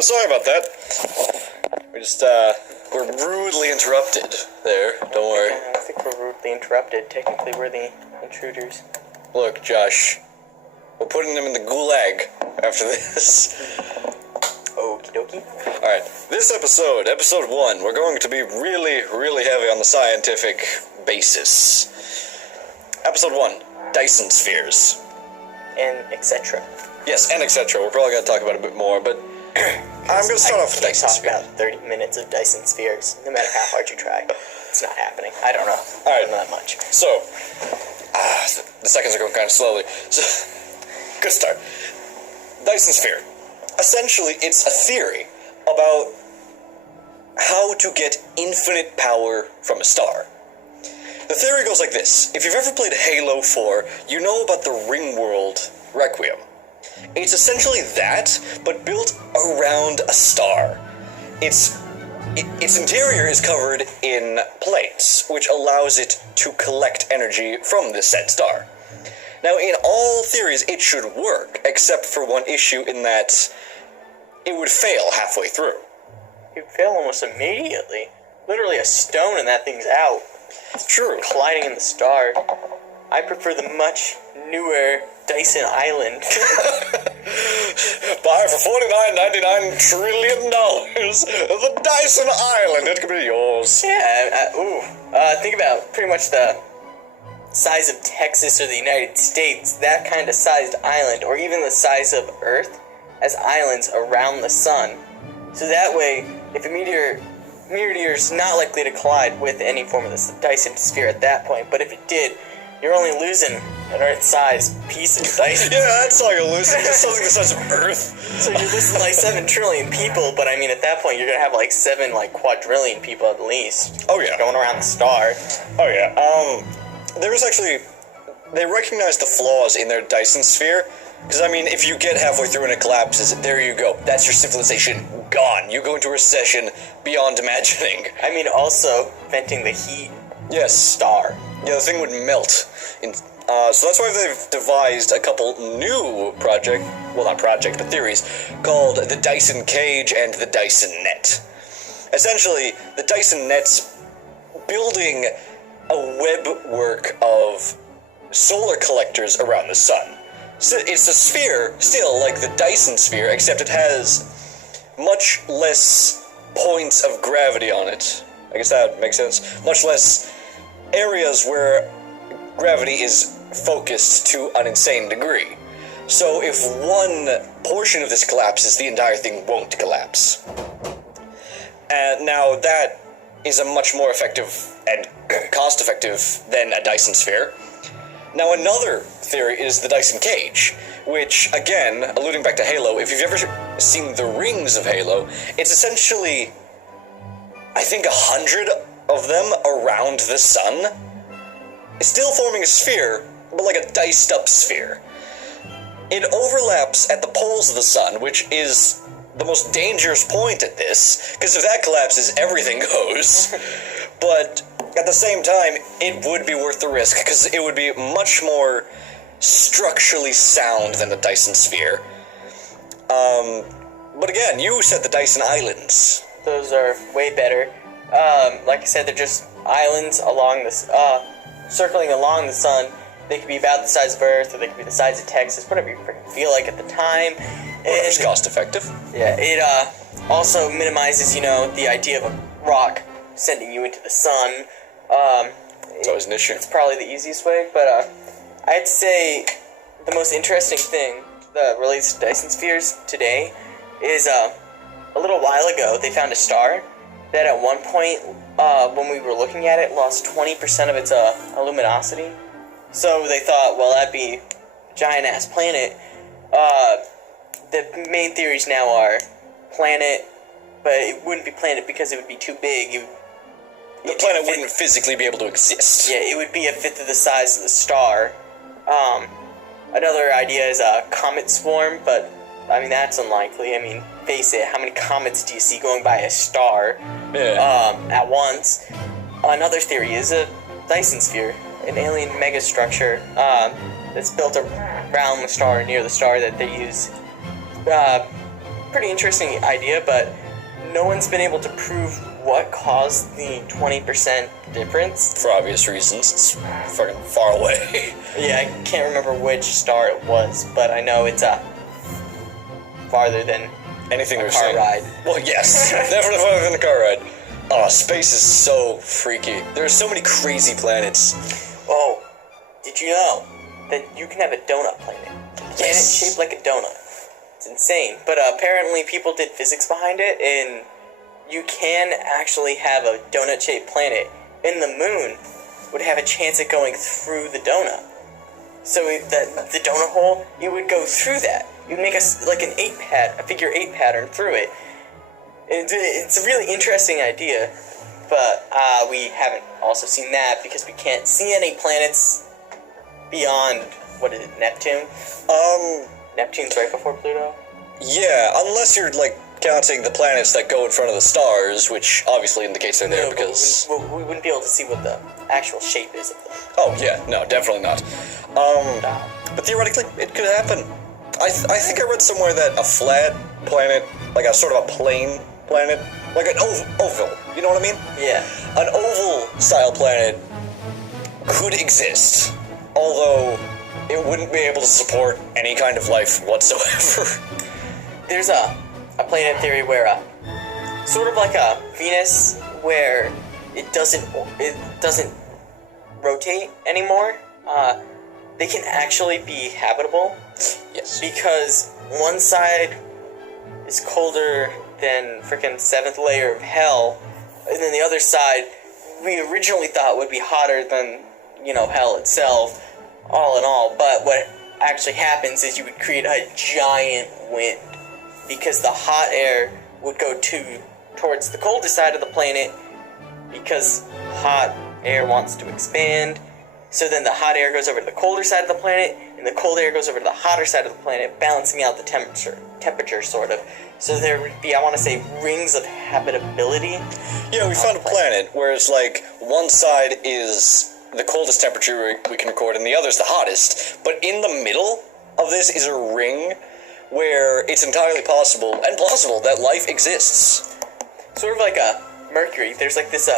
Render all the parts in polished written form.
Sorry about that. We're rudely interrupted there. Don't worry. I don't think we're rudely interrupted. Technically, we're the intruders. Look, Josh, we're putting them in the gulag after this. Okie dokie. Alright, this episode 1, we're going to be really, really heavy on the scientific basis. Episode 1, Dyson Spheres. And etc. Yes, and etc. We're probably going to talk about it a bit more, but I'm going to start off with Dyson Spheres. I can't talk about 30 minutes of Dyson Spheres, no matter how hard you try. It's not happening. I don't know. Alright. Not that much. So, the seconds are going kind of slowly. So, good start. Dyson Sphere. Essentially, it's a theory about how to get infinite power from a star. The theory goes like this. If you've ever played Halo 4, you know about the Ringworld Requiem. It's essentially that, but built around a star. Its interior is covered in plates, which allows it to collect energy from the said star. Now, in all theories, it should work, except for one issue in that it would fail halfway through. It would fail almost immediately. Literally a stone and that thing's out. True. Colliding in the star. I prefer the much newer Dyson Island. Buy for $49.99 trillion. The Dyson Island, it could be yours. Yeah, think about pretty much the size of Texas or the United States, that kind of sized island, or even the size of Earth, as islands around the sun. So that way, if a meteor's not likely to collide with any form of the Dyson Sphere at that point, but if it did, you're only losing an Earth-sized piece of Dyson. Yeah, that's all you're losing. It's something the size of Earth. So you're losing like 7 trillion people, but I mean, at that point, you're gonna have like 7 quadrillion people at least. Oh yeah. Going around the star. Oh yeah. They recognized the flaws in their Dyson Sphere. Because, I mean, if you get halfway through and it collapses, there you go. That's your civilization gone. You go into a recession beyond imagining. I mean, also, venting the heat. Yes. Star. Yeah, the thing would melt. So that's why they've devised a couple new theories, called the Dyson Cage and the Dyson Net. Essentially, the Dyson Net's building a webwork of solar collectors around the sun. So it's a sphere, still like the Dyson Sphere, except it has much less points of gravity on it. I guess that makes sense. Much less areas where gravity is focused to an insane degree. So if one portion of this collapses, the entire thing won't collapse. And now that is a much more effective and cost-effective than a Dyson Sphere. Now, another theory is the Dyson Cage, which, again, alluding back to Halo, if you've ever seen the rings of Halo, it's essentially, I think, 100 of them around the sun. It's still forming a sphere, but like a diced-up sphere. It overlaps at the poles of the sun, which is the most dangerous point at this, because if that collapses, everything goes. But at the same time, it would be worth the risk, because it would be much more structurally sound than the Dyson Sphere. But again, you said the Dyson Islands. Those are way better. Like I said, they're just islands along this, circling along the sun. They could be about the size of Earth, or they could be the size of Texas, whatever you feel like at the time. It's cost-effective. Yeah, it also minimizes, the idea of a rock sending you into the sun. It's always an issue. It's probably the easiest way, but I'd say the most interesting thing that relates to Dyson Spheres today is a little while ago they found a star that at one point when we were looking at it lost 20% of its luminosity. So they thought, well, that'd be a giant-ass planet. The main theories now are planet, but it wouldn't be planet because it would be too big. The planet wouldn't physically be able to exist. Yeah, it would be a fifth of the size of the star. Another idea is a comet swarm, but, I mean, that's unlikely. I mean, face it, how many comets do you see going by a star at once? Another theory is a Dyson Sphere, an alien megastructure that's built around the star, near the star, that they use pretty interesting idea, but no one's been able to prove what caused the 20% difference. For obvious reasons, it's fucking far away. Yeah, I can't remember which star it was, but I know it's farther than anything a we're car saying. ride. Well, yes, definitely farther than a car ride. Oh, space is so freaky. There are so many crazy planets. Oh, did you know that you can have a donut planet? A planet shaped like a donut. It's insane. But apparently people did physics behind it, and you can actually have a donut-shaped planet, and the moon would have a chance at going through the donut. So the donut hole, you would go through that. You'd make a figure 8 pattern through it. It's a really interesting idea, but we haven't also seen that because we can't see any planets beyond, what is it, Neptune? Neptune's right before Pluto? Yeah, unless you're, like, counting the planets that go in front of the stars, which obviously indicates they're there because... We wouldn't be able to see what the actual shape is of them. Oh, yeah, no, definitely not. But theoretically, it could happen. I think I read somewhere that a flat planet, like a sort of a plane planet, like an oval, you know what I mean? Yeah. An oval-style planet could exist, although it wouldn't be able to support any kind of life whatsoever. There's a planet theory where sort of like a Venus, where it doesn't rotate anymore. They can actually be habitable. Yes. Because one side is colder than frickin' 7th layer of hell, and then the other side we originally thought would be hotter than, hell itself, all in all. But what actually happens is you would create a giant wind, because the hot air would go towards the colder side of the planet, because hot air wants to expand. So then the hot air goes over to the colder side of the planet, and the cold air goes over to the hotter side of the planet, balancing out the temperature sort of. So there would be, I want to say, rings of habitability. Yeah, we found a planet where it's like one side is the coldest temperature we can record, and the other's the hottest. But in the middle of this is a ring where it's entirely possible and plausible that life exists. Sort of like a Mercury. There's like this,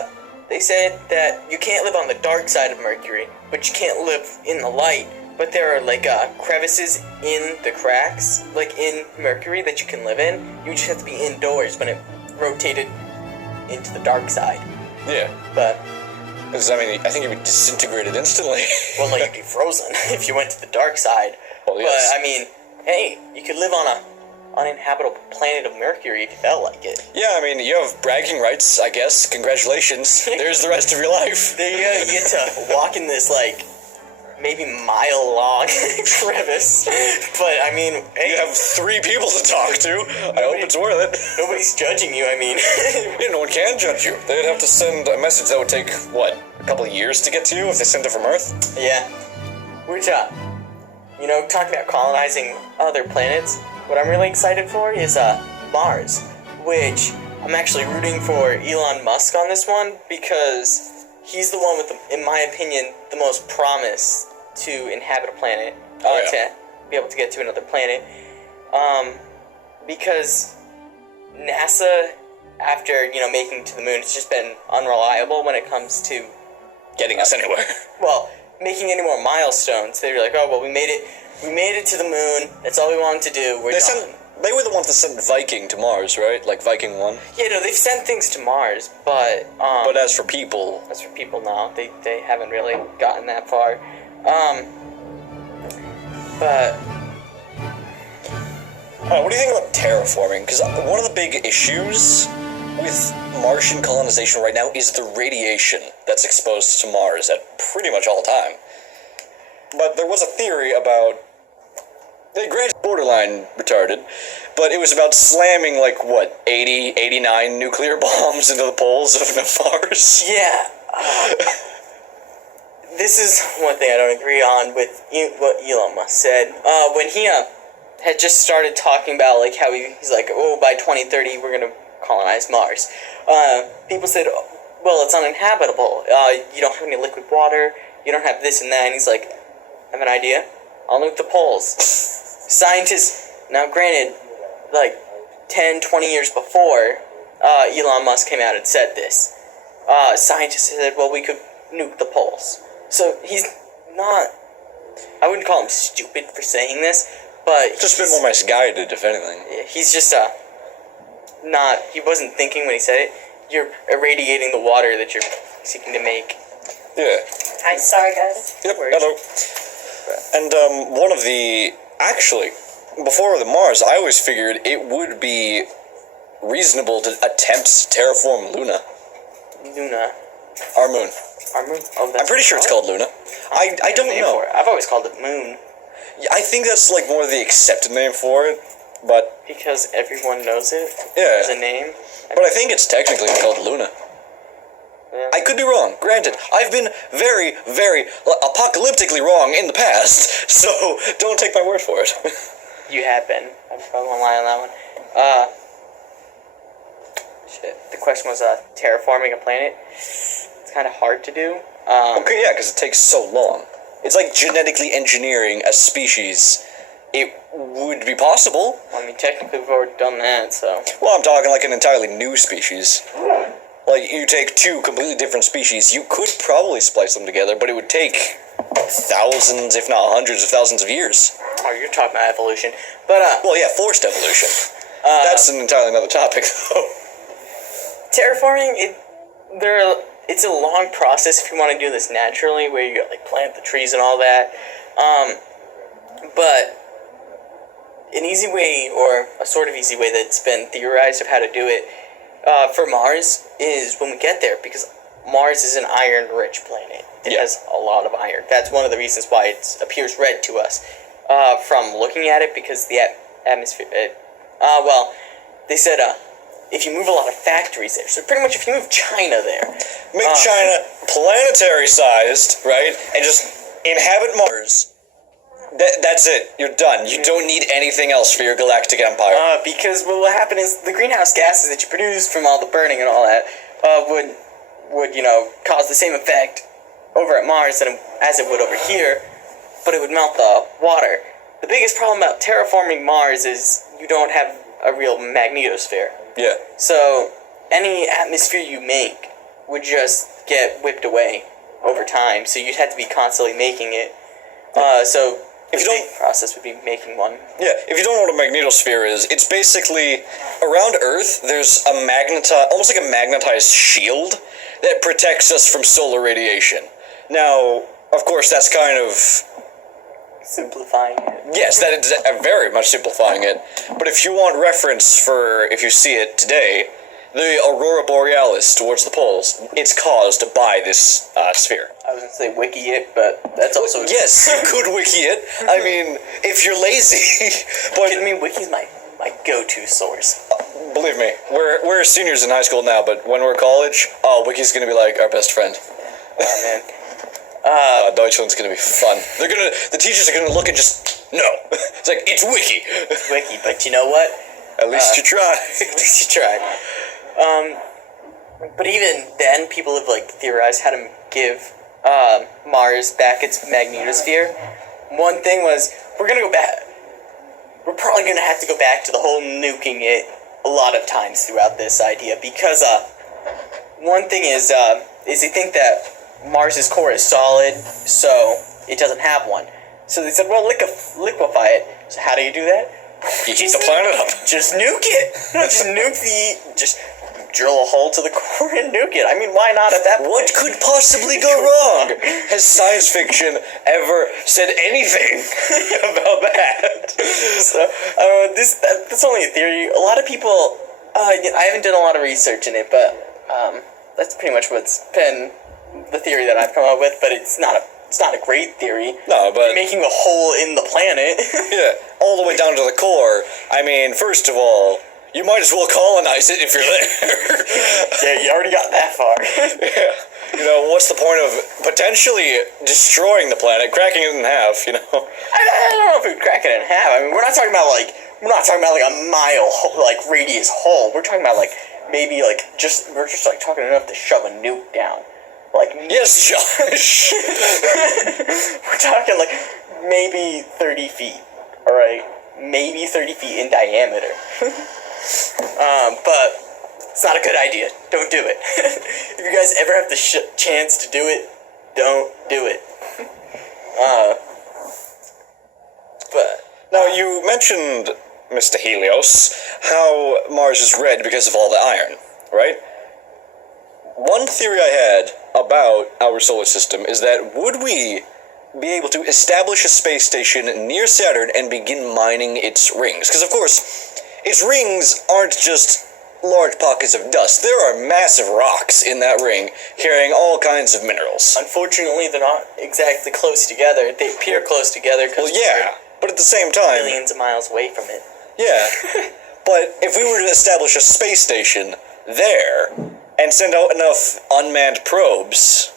they said that you can't live on the dark side of Mercury, but you can't live in the light. But there are like crevices in the cracks, like in Mercury, that you can live in. You just have to be indoors when it rotated into the dark side. Yeah. But... because, I mean, I think you'd be disintegrated instantly. Well, no, you'd be frozen if you went to the dark side. Well, yes. But, I mean, hey, you could live on a uninhabitable planet of Mercury if you felt like it. Yeah, I mean, you have bragging rights, I guess. Congratulations. There's the rest of your life. There you go. You get to walk in this, like, maybe mile-long crevice. But, I mean, hey. You have 3 people to talk to. I hope it's worth it. Nobody's judging you, I mean. Yeah, no one can judge you. They'd have to send a message that would take, what, a couple of years to get to you if they sent it from Earth? Yeah. Which, talking about colonizing other planets, what I'm really excited for is Mars, which I'm actually rooting for Elon Musk on this one, because he's the one with, in my opinion, the most promise to inhabit a planet, to be able to get to another planet, because NASA, after, making it to the moon, has just been unreliable when it comes to getting us anywhere. Well, making any more milestones. They were like, oh, well, we made it to the moon, that's all we wanted to do, we're done. They were the ones that sent Viking to Mars, right? Like Viking 1? Yeah, no, they've sent things to Mars, but... but as for people... As for people, no, they haven't really gotten that far. But... what do you think about terraforming? Because one of the big issues with Martian colonization right now is the radiation that's exposed to Mars at pretty much all time. But there was a theory about... Granted, borderline retarded, but it was about slamming, 80, 89 nuclear bombs into the poles of Mars. Yeah. This is one thing I don't agree on with what Elon Musk said. When he had just started talking about, how he's like, oh, by 2030 we're going to colonize Mars. People said, well, it's uninhabitable. You don't have any liquid water, you don't have this and that. And he's like, I have an idea. I'll nuke the poles. Scientists, now granted, 10, 20 years before Elon Musk came out and said this, scientists said, well, we could nuke the poles. So he's not, I wouldn't call him stupid for saying this, but Just a bit more misguided, if anything. he's just he wasn't thinking when he said it. You're irradiating the water that you're seeking to make. Yeah. Hi, sorry guys. Yep, hello. And one of the... Actually, before the Mars, I always figured it would be reasonable to attempt to terraform Luna. Luna. Our moon. Our moon? Oh, that's I'm pretty sure it's called Luna. I don't name know. for it. I've always called it Moon. I think that's like more the accepted name for it, but Because everyone knows it. yeah. As a name. But I think it's technically called Luna. Yeah. I could be wrong. Granted, I've been very, very apocalyptically wrong in the past, so don't take my word for it. You have been. I probably won't lie on that one. Shit. The question was terraforming a planet. It's kind of hard to do. Okay, yeah, because it takes so long. It's like genetically engineering a species. It would be possible. I mean, technically we've already done that, so. Well, I'm talking like an entirely new species. Like, you take two completely different species, you could probably splice them together, but it would take thousands, if not hundreds of thousands of years. Oh, you're talking about evolution. But, Well, yeah, forced evolution. That's an entirely another topic, though. terraforming, it's a long process if you want to do this naturally, where you like plant the trees and all that. But an easy way, or a sort of easy way that's been theorized of how to do it for Mars is when we get there, because Mars is an iron-rich planet. It Yeah. has a lot of iron. That's one of the reasons why it appears red to us from looking at it, because the atmosphere. Well, they said if you move a lot of factories there, so pretty much if you move China there, Make China planetary-sized, right, and just inhabit Mars. That's it. You're done. You don't need anything else for your galactic empire. because what will happen is the greenhouse gases that you produce from all the burning and all that would cause the same effect over at Mars as it would over here, but it would melt the water. The biggest problem about terraforming Mars is you don't have a real magnetosphere. Yeah. So any atmosphere you make would just get whipped away over time. So you'd have to be constantly making it. So If you the don't- big process would be making one. Yeah, if you don't know what a magnetosphere is, it's basically around Earth. There's a almost like a magnetized shield that protects us from solar radiation. Now, of course, that's kind of Simplifying it. yes, that is very much simplifying it. But if you want reference for if you see it today, the aurora borealis towards the poles, it's caused by this sphere. I was gonna say wiki it, but that's also Yes, you could wiki it. I mean, if you're lazy, but I mean, wiki's my go-to source. believe me, we're seniors in high school now, but when we're in college, Wiki's gonna be like our best friend. Oh man. Deutschland's gonna be fun. The teachers are gonna look and just, no. It's like, it's Wiki. Wiki, but you know what? At least you tried. At least you tried. But even then, people have like theorized how to give Mars back its magnetosphere. One thing was, we're gonna go back. We're probably gonna have to go back to the whole nuking it a lot of times throughout this idea, because one thing is they think that Mars's core is solid, so it doesn't have one. So they said, well, liquefy it. So how do you do that? You heat the planet up. Just nuke it. Just drill a hole to the core and nuke it. I mean, why not at that point? What could possibly go wrong? Has science fiction ever said anything about that? So, that's only a theory. A lot of people, I haven't done a lot of research in it, but that's pretty much what's been the theory that I've come up with. But it's not a great theory. No, but Making a hole in the planet. yeah, all the way down to the core. I mean, first of all, you might as well colonize it if you're there. Yeah, you already got that far. Yeah. You know, what's the point of potentially destroying the planet, cracking it in half, you know? I don't know if we'd crack it in half. I mean, we're not talking about like a mile radius hole. We're talking about maybe we're just talking enough to shove a nuke down. Yes, Josh. We're talking maybe 30 feet. All right, maybe 30 feet in diameter. But it's not a good idea. Don't do it. If you guys ever have the chance to do it, don't do it. But Now, you mentioned, Mr. Helios, how Mars is red because of all the iron, right? One theory I had about our solar system is that would we be able to establish a space station near Saturn and begin mining its rings? Because, of course, its rings aren't just large pockets of dust. There are massive rocks in that ring carrying all kinds of minerals. unfortunately, they're not exactly close together. They appear close together because Well, yeah, but at the same time... millions of miles away from it. Yeah, but if we were to establish a space station there and send out enough unmanned probes,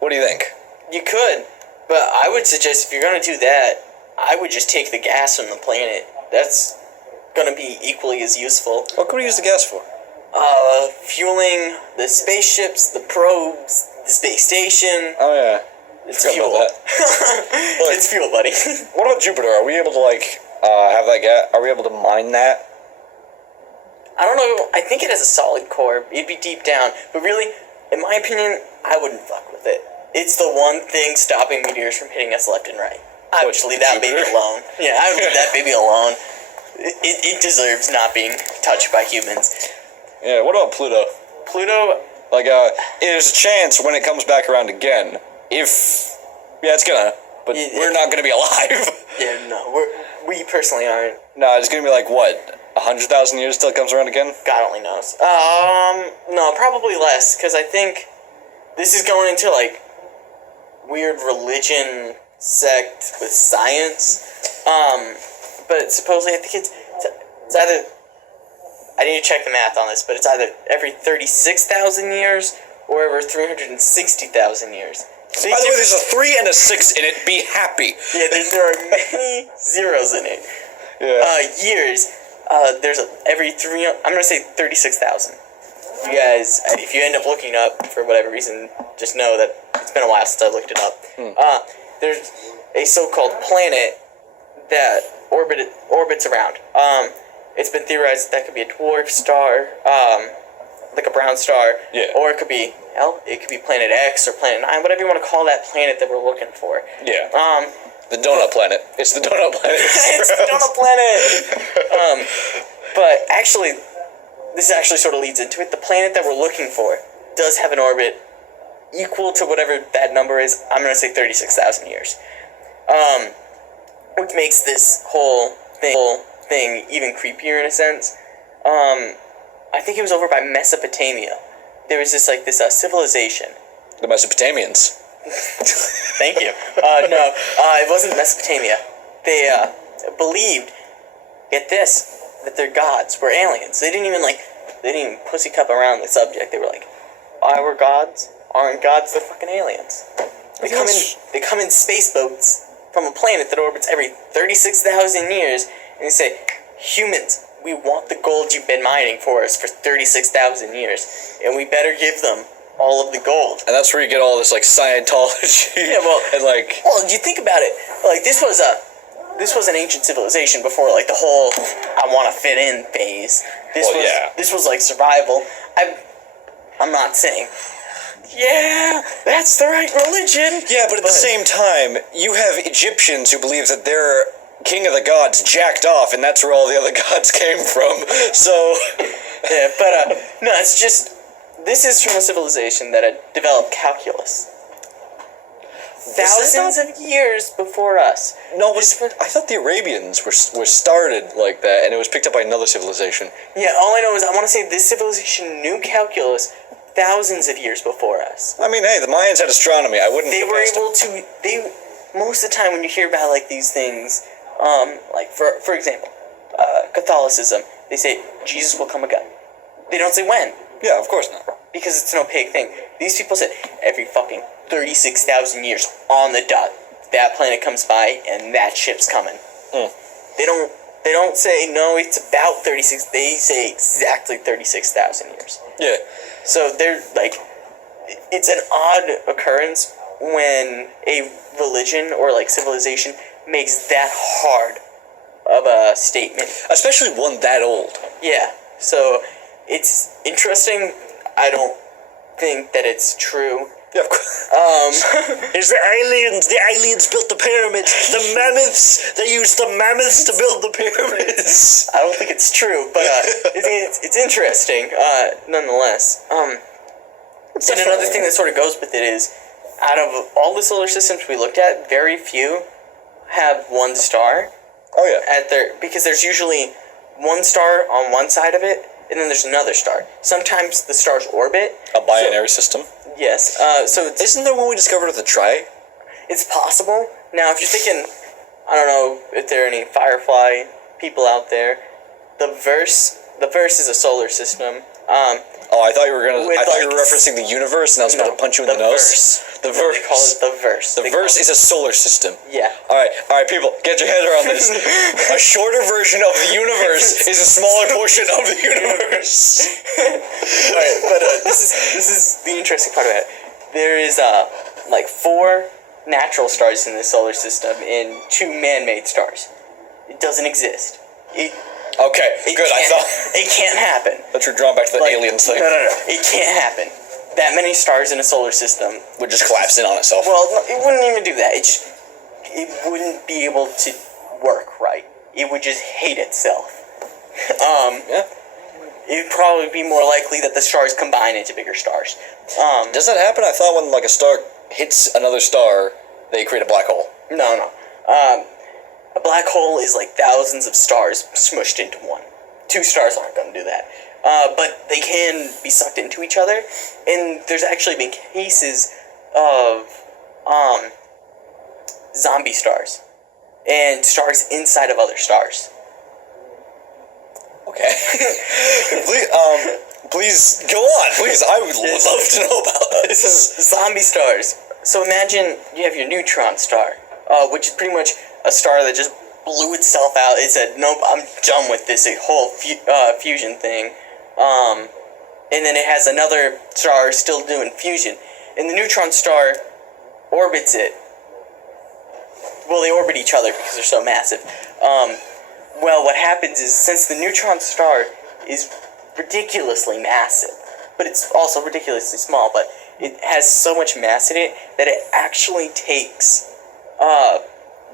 what do you think? You could, but I would suggest if you're going to do that, I would just take the gas from the planet. That's going to be equally as useful. What could we use the gas for? Fueling the spaceships, the probes, the space station. Oh, yeah. It's Forgot fuel. about that. It's fuel, buddy. What about Jupiter? Are we able to, have that gas? Are we able to mine that? I don't know. I think it has a solid core. It'd be deep down. But really, in my opinion, I wouldn't fuck with it. It's the one thing stopping meteors from hitting us left and right. I would just leave that baby alone. Yeah, I would leave that baby alone. It deserves not being touched by humans. Yeah, what about Pluto? Pluto, There's a chance when it comes back around again, yeah, it's gonna, but we're not gonna be alive. yeah, no, we personally aren't. No, it's gonna be 100,000 years till it comes around again? God only knows. No, probably less, because I think this is going into, weird religion sect with science. But supposedly, I think it's either... I need to check the math on this, but it's either every 36,000 years or every 360,000 years. By the way, there's a 3 and a 6 in it. Be happy. Yeah, there are many zeros in it. Yeah. Years. There's every 3... I'm gonna say 36,000. You guys, if you end up looking up for whatever reason, just know that it's been a while since I looked it up. There's a so-called planet that orbits around. It's been theorized that could be a dwarf star, like a brown star, or it could be Planet X or Planet 9, whatever you want to call that planet that we're looking for. Yeah. The donut planet. It's the donut planet. It's the donut planet. But actually, this actually sort of leads into it. The planet that we're looking for does have an orbit equal to whatever that number is. I'm gonna say 36,000 years. Which makes this whole thing even creepier in a sense. I think it was over by Mesopotamia. There was this civilization. The Mesopotamians. Thank you. No, it wasn't Mesopotamia. They believed, get this, that their gods were aliens. They didn't even pussy cup around the subject. They were like, our gods aren't gods, they're fucking aliens. They come in space boats from a planet that orbits every 36,000 years, and they say, humans, we want the gold you've been mining for us for 36,000 years, and we better give them all of the gold. And that's where you get all this Scientology. Yeah, well, and well, you think about it, this was an ancient civilization before the whole I want to fit in phase. This was survival. I'm not saying, yeah, that's the right religion. Yeah, but at the same time, you have Egyptians who believe that their king of the gods jacked off, and that's where all the other gods came from. So yeah, but no, it's just this is from a civilization that had developed calculus thousands of years before us. No, I thought the Arabians were started like that, and it was picked up by another civilization. Yeah, all I know is I want to say this civilization knew calculus thousands of years before us. I mean, hey, the Mayans had astronomy. I wouldn't. They were able to. Most of the time when you hear about these things, for example, Catholicism, they say Jesus will come again. They don't say when. Yeah, of course not. Because it's an opaque thing. These people said every fucking 36,000 years on the dot, that planet comes by and that ship's coming. They don't say no, it's about 36. They say exactly 36,000 years. Yeah. So they're it's an odd occurrence when a religion or civilization makes that hard of a statement. Especially one that old. Yeah. So it's interesting. I don't think that it's true. Yeah, of course. It's the aliens. The aliens built the pyramids. The mammoths. They used the mammoths to build the pyramids. I don't think it's true, but it's interesting, nonetheless. And another thing that sort of goes with it is, out of all the solar systems we looked at, very few have one star. Oh yeah. Because there's usually one star on one side of it, and then there's another star. Sometimes the stars orbit. A binary system. Yes. So isn't there one we discovered with the tri? it's possible. Now, if you're thinking, I don't know if there are any Firefly people out there. The verse is a solar system. I thought you were referencing the universe, and I was about to punch you in the nose. The verse. They call it the verse. The verse is a solar system. Yeah. All right, people, get your head around this. A shorter version of the universe is a smaller portion of the universe. All right, but this is the interesting part of it. There is 4 natural stars in the solar system and 2 man-made stars. It doesn't exist. Okay, good. It can't happen. That you're drawn back to the aliens thing. No. It can't happen. That many stars in a solar system would just collapse in on itself. Well, no, it wouldn't even do that. It wouldn't be able to work right. It would just hate itself. Yeah. It'd probably be more likely that the stars combine into bigger stars. Does that happen? I thought when a star hits another star, they create a black hole. No. A black hole is like thousands of stars smushed into one. 2 stars aren't going to do that. But they can be sucked into each other. And there's actually been cases of zombie stars. And stars inside of other stars. Okay. Please go on. Please, I would love to know about this. So, zombie stars. So imagine you have your neutron star, which is pretty much a star that just blew itself out. It said, nope, I'm done with this whole fusion thing. And then it has another star still doing fusion. And the neutron star orbits it. Well, they orbit each other because they're so massive. Well, what happens is, since the neutron star is ridiculously massive, but it's also ridiculously small, but it has so much mass in it that it actually takes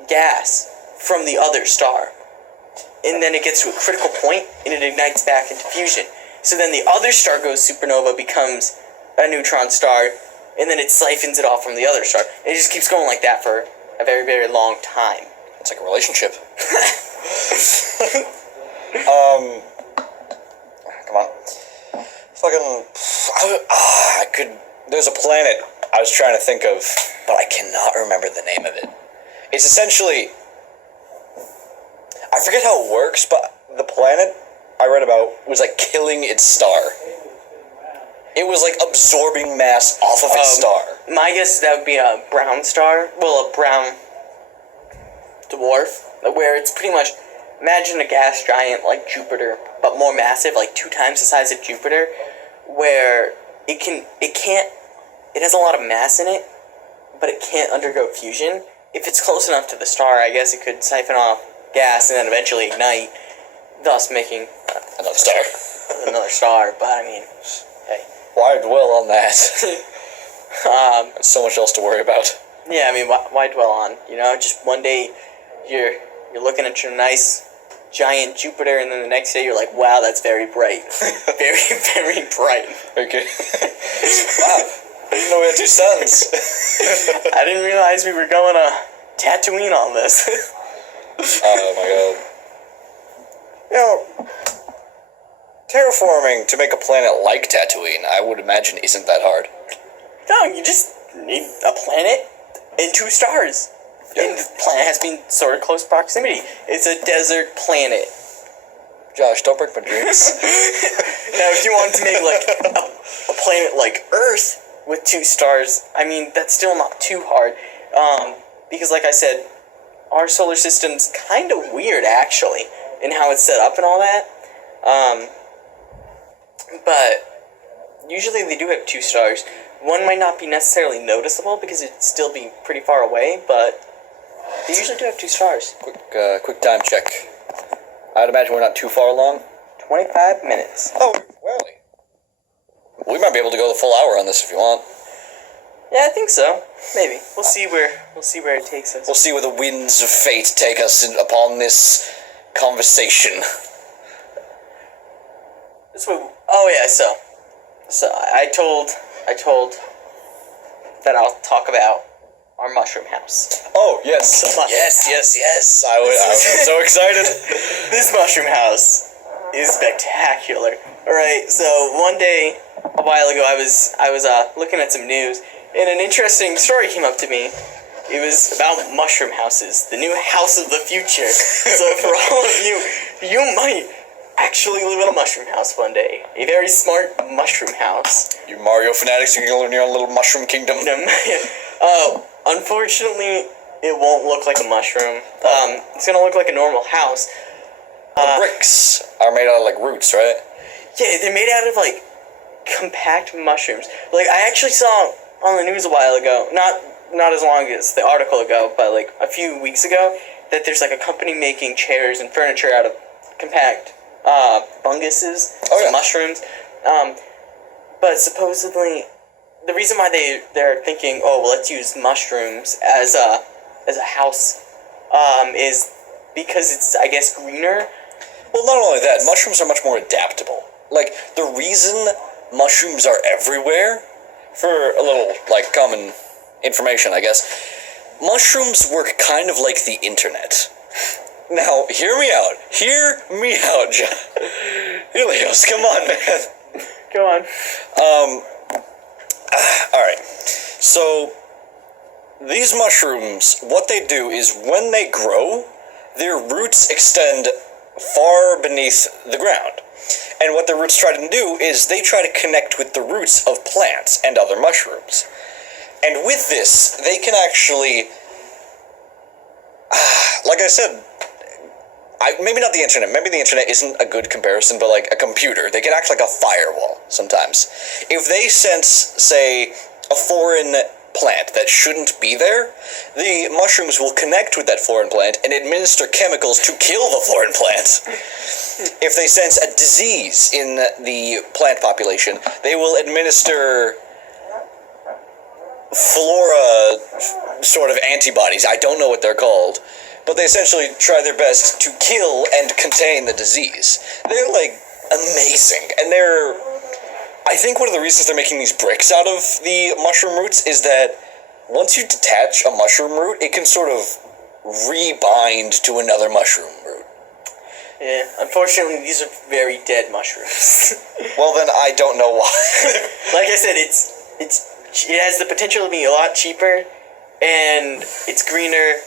gas from the other star. And then it gets to a critical point, and it ignites back into fusion. So then the other star goes supernova, becomes a neutron star, and then it siphons it off from the other star. And it just keeps going like that for a very, very long time. It's like a relationship. Come on. There's a planet I was trying to think of, but I cannot remember the name of it. It's essentially, I forget how it works, but the planet I read about was like killing its star. It was like absorbing mass off of its star. My guess is that would be a brown star. Well, a brown dwarf, where it's pretty much, imagine a gas giant like Jupiter, but more massive, like 2 times the size of Jupiter, where it has a lot of mass in it, but it can't undergo fusion. If it's close enough to the star, I guess it could siphon off gas and then eventually ignite, thus making another star. But I mean, hey, why dwell on that? There's so much else to worry about. Yeah, I mean, why dwell on? Just one day you're looking at your nice giant Jupiter, and then the next day you're like, wow, that's very bright. Very, very bright. Okay. Wow. I didn't know we had 2 suns. I didn't realize we were going to Tatooine on this. Oh my god. Terraforming to make a planet like Tatooine, I would imagine, isn't that hard. No, you just need a planet and 2 stars. Yeah. And the planet has been sort of close proximity. It's a desert planet. Josh, don't break my dreams. Now, if you wanted to make like a planet like Earth with 2 stars, I mean, that's still not too hard. Because like I said, our solar system's kind of weird, actually, in how it's set up and all that. But usually they do have 2 stars. One might not be necessarily noticeable because it'd still be pretty far away, but they usually do have 2 stars. Quick time check. I'd imagine we're not too far along. 25 minutes. Oh, well. We might be able to go the full hour on this if you want. Yeah, I think so. Maybe. We'll see where it takes us. We'll see where the winds of fate take us upon this conversation. Oh yeah, so I told that I'll talk about our mushroom house. Oh, yes. Yes. I was so excited. This mushroom house is spectacular. Alright, so one day, a while ago, I was looking at some news, and an interesting story came up to me. It was about mushroom houses, the new house of the future. So for all of you, you might actually live in a mushroom house one day. A very smart mushroom house. You Mario fanatics, you can live in your own little mushroom kingdom. Unfortunately, it won't look like a mushroom. It's gonna look like a normal house. The bricks are made out of, like, roots, right? Yeah, they're made out of, like, compact mushrooms. Like, I actually saw on the news a while ago, not as long as the article ago, but, like, a few weeks ago, that there's, like, a company making chairs and furniture out of compact funguses, mushrooms. But supposedly, the reason why they're thinking, oh, well, let's use mushrooms as a house, is because it's, I guess, greener. Well, not only that, mushrooms are much more adaptable. Like, the reason mushrooms are everywhere, for a little, like, common information, I guess, mushrooms work kind of like the internet. Now, hear me out, John. Helios, come on, man. Go on. Alright. So, these mushrooms, what they do is when they grow, their roots extend far beneath the ground. And what the roots try to do is they try to connect with the roots of plants and other mushrooms. And with this, they can actually, like I said, maybe not the internet. Maybe the internet isn't a good comparison, but like a computer. They can act like a firewall sometimes. If they sense, say, a foreign plant that shouldn't be there, the mushrooms will connect with that foreign plant and administer chemicals to kill the foreign plant. If they sense a disease in the plant population, they will administer flora sort of antibodies. I don't know what they're called. But they essentially try their best to kill and contain the disease. They're, like, amazing. And I think one of the reasons they're making these bricks out of the mushroom roots is that once you detach a mushroom root, it can sort of rebind to another mushroom root. Yeah, unfortunately, these are very dead mushrooms. Well, then I don't know why. Like I said, it has the potential to be a lot cheaper, and it's greener.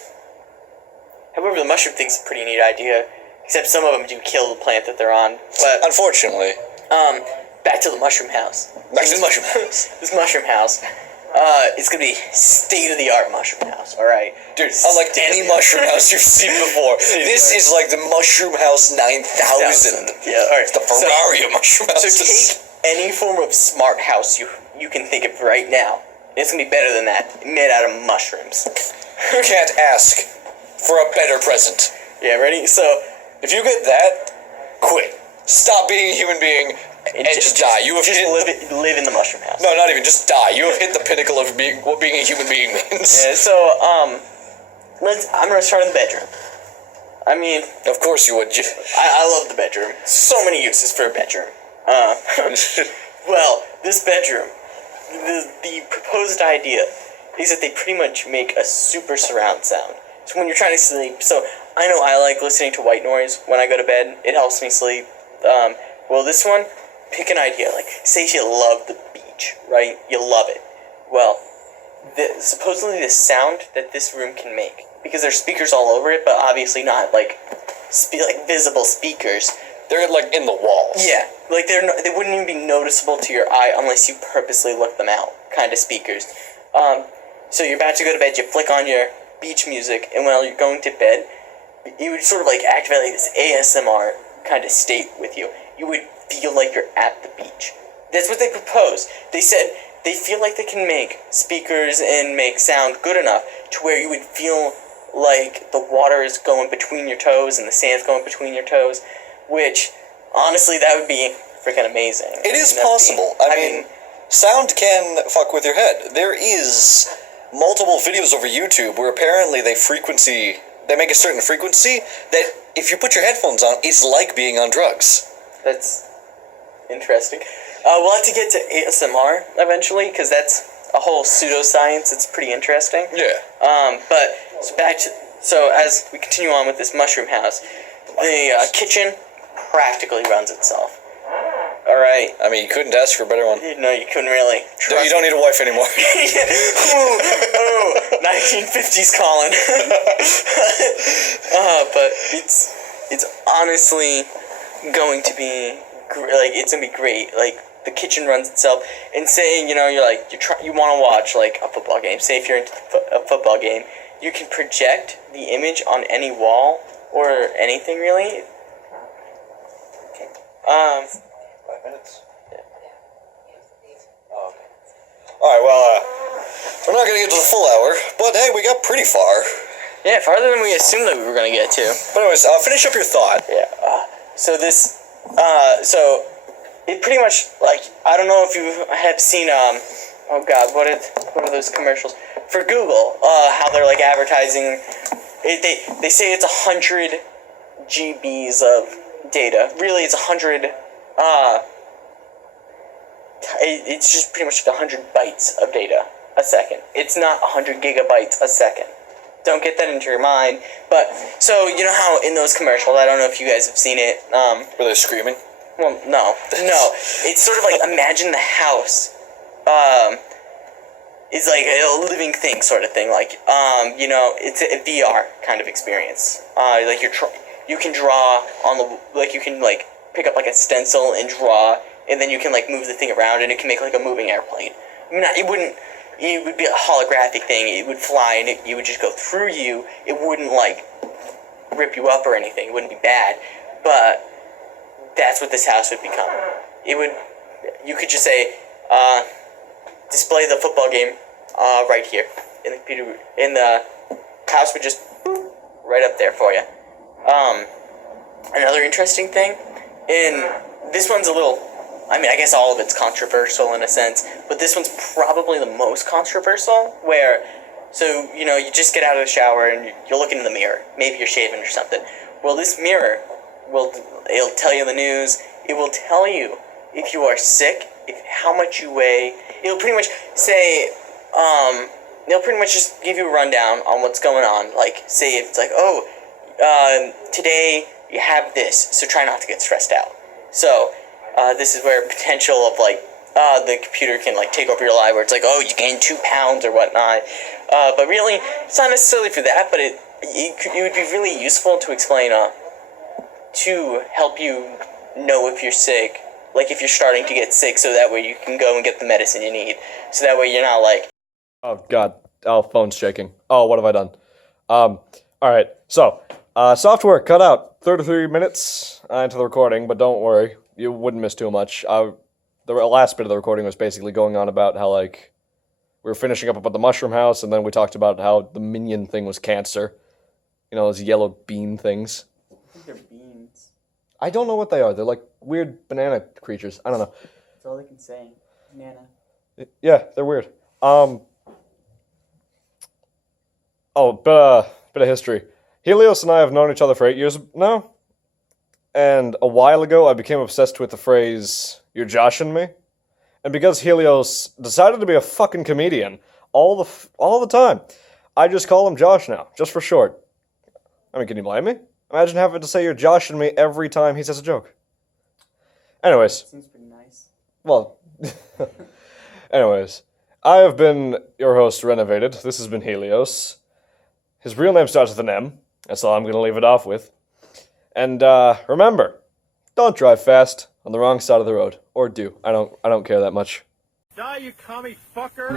However, the mushroom thing's a pretty neat idea, except some of them do kill the plant that they're on. But unfortunately, back to the mushroom house. This mushroom house. It's gonna be state-of-the-art mushroom house. All right, dude. Unlike any mushroom house you've seen before, this is like the Mushroom House 9000. Yeah, all right. It's the Ferrari of mushroom houses. So take any form of smart house you can think of right now. It's gonna be better than that, made out of mushrooms. You can't ask for a better present. Yeah, ready? So, if you get that, quit. Stop being a human being and just die. You have live in the mushroom house. No, not even. Just die. You have hit the pinnacle of what being a human being means. Yeah, so, I'm gonna start in the bedroom. I mean... Of course you would. I love the bedroom. So many uses for a bedroom. Well, this bedroom, the proposed idea is that they pretty much make a super surround sound. So when you're trying to sleep, so I know I like listening to white noise when I go to bed. It helps me sleep. Well, this one, pick an idea. Like, say you love the beach, right? You love it. Well, supposedly the sound that this room can make, because there's speakers all over it, but obviously not like visible speakers. They're like in the walls. Yeah, like they wouldn't even be noticeable to your eye unless you purposely look them out. Kind of speakers. So you're about to go to bed. You flick on your beach music, and while you're going to bed, you would sort of like activate like this ASMR kind of state with you. You would feel like you're at the beach. That's what they proposed. They said they feel like they can make speakers and make sound good enough to where you would feel like the water is going between your toes and the sand's going between your toes, which Honestly, that would be freaking amazing. It is possible. I mean, sound can fuck with your head. There is multiple videos over YouTube where apparently they make a certain frequency that if you put your headphones on, it's like being on drugs. That's interesting. We'll have to get to ASMR eventually, because that's a whole pseudoscience. It's pretty interesting. Yeah. But so as we continue on with this mushroom house, the kitchen practically runs itself. All right. I mean, you couldn't ask for a better one. No, you couldn't really. You don't need a wife anymore. Ooh, 1950s Colin. But it's honestly going to be it's gonna be great. Like, the kitchen runs itself, and say you want to watch like a football game. Say if you're into a football game, you can project the image on any wall or anything really. Okay. 5 minutes. Yeah. Oh, okay. All right. Well, we're not gonna get to the full hour, but hey, we got pretty far. Yeah, farther than we assumed that we were gonna get to. But anyways, finish up your thought. Yeah. So it pretty much, like, I don't know if you have seen oh god, what are those commercials for Google? How they're like advertising. They say it's 100 GBs of data. Really, it's 100. It's just pretty much 100 bytes of data a second. It's not 100 gigabytes a second. Don't get that into your mind. But so you know how in those commercials, I don't know if you guys have seen it. Were they screaming? Well, no. It's sort of like, imagine the house. It's like a living thing, sort of thing. Like, it's a VR kind of experience. Like you can draw on you can like pick up like a stencil and draw, and then you can like move the thing around, and it can make like a moving airplane. I mean, it would be a holographic thing. It would fly, and it would just go through you. It wouldn't like rip you up or anything. It wouldn't be bad, but that's what this house would become. You could just say, display the football game, right here in the computer, and the house would just boop, right up there for you. Another interesting thing, this one's a little, I mean, I guess all of it's controversial in a sense, but this one's probably the most controversial, you just get out of the shower and you're looking in the mirror. Maybe you're shaving or something. Well, this mirror it'll tell you the news. It will tell you if you are sick, how much you weigh. It'll pretty much say, it'll pretty much just give you a rundown on what's going on. Like, say if it's like, today you have this, so try not to get stressed out. So, this is where potential of the computer can take over your life, where it's like, oh, you gained 2 pounds or whatnot. But really, it's not necessarily for that, but it would be really useful to explain, to help you know if you're sick, like if you're starting to get sick, so that way you can go and get the medicine you need. So that way you're not like, oh god, phone's shaking. Oh, what have I done? Alright, so, software cut out 33 minutes into the recording, but don't worry, you wouldn't miss too much. The last bit of the recording was basically going on about how, we were finishing up about the mushroom house, and then we talked about how the minion thing was cancer. You know, those yellow bean things. I think they're beans. I don't know what they are. They're like weird banana creatures. I don't know. That's all they can say. Banana. Yeah, they're weird. Bit of history. Helios and I have known each other for 8 years now. And a while ago, I became obsessed with the phrase, "You're joshing me." And because Helios decided to be a fucking comedian all the time, I just call him Josh now, just for short. I mean, can you blame me? Imagine having to say "you're joshing me" every time he says a joke. Anyways. Seems pretty nice. Well, anyways. I have been your host, Renovated. This has been Helios. His real name starts with an M. That's all I'm going to leave it off with. And, remember, don't drive fast on the wrong side of the road. Or do. I don't care that much. Die, you commie fucker!